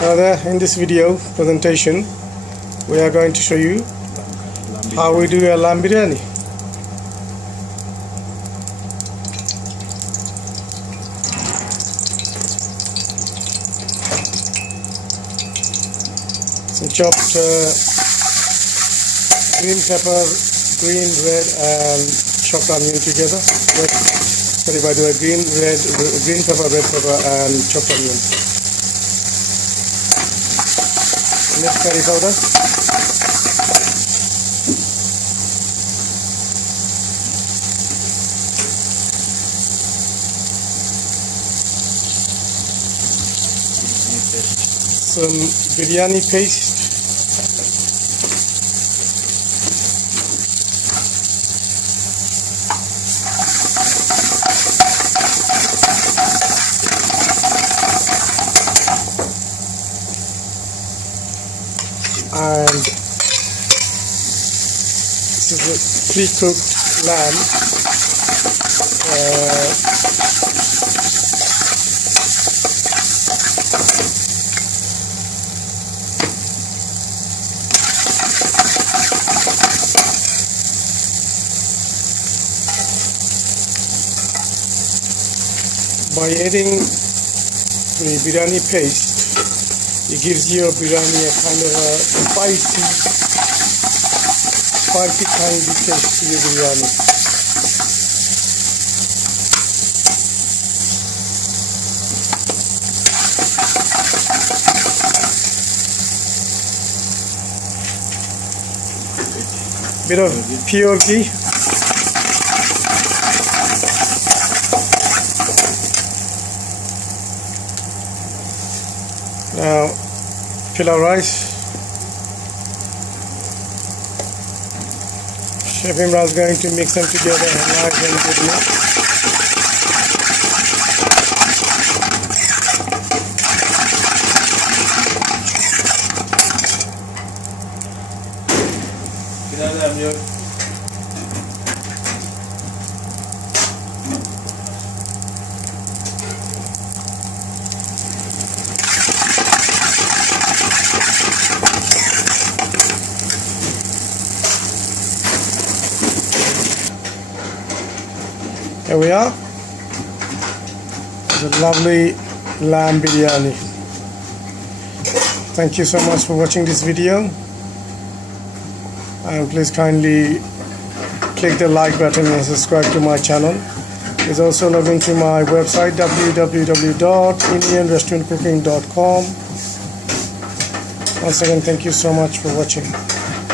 In this video presentation, we are going to show you how we do a lamb biryani. Some chopped green pepper, green, red, and chopped onion together. Sorry, by the way, green pepper, red pepper, and chopped onion. Mixed curry powder. Some biryani paste. And this is a pre-cooked lamb. By adding the biryani paste, it gives your biryani a kind of a spicy kind of taste to your biryani. Bit of pure ghee. Now, pilau rice. Chef Imran is going to mix them together and nice and goodly. Here we are, the lovely lamb biryani. Thank you so much for watching this video, and please kindly click the like button and subscribe to my channel. Please also log into my website www.indianrestaurantcooking.com. Once again, thank you so much for watching.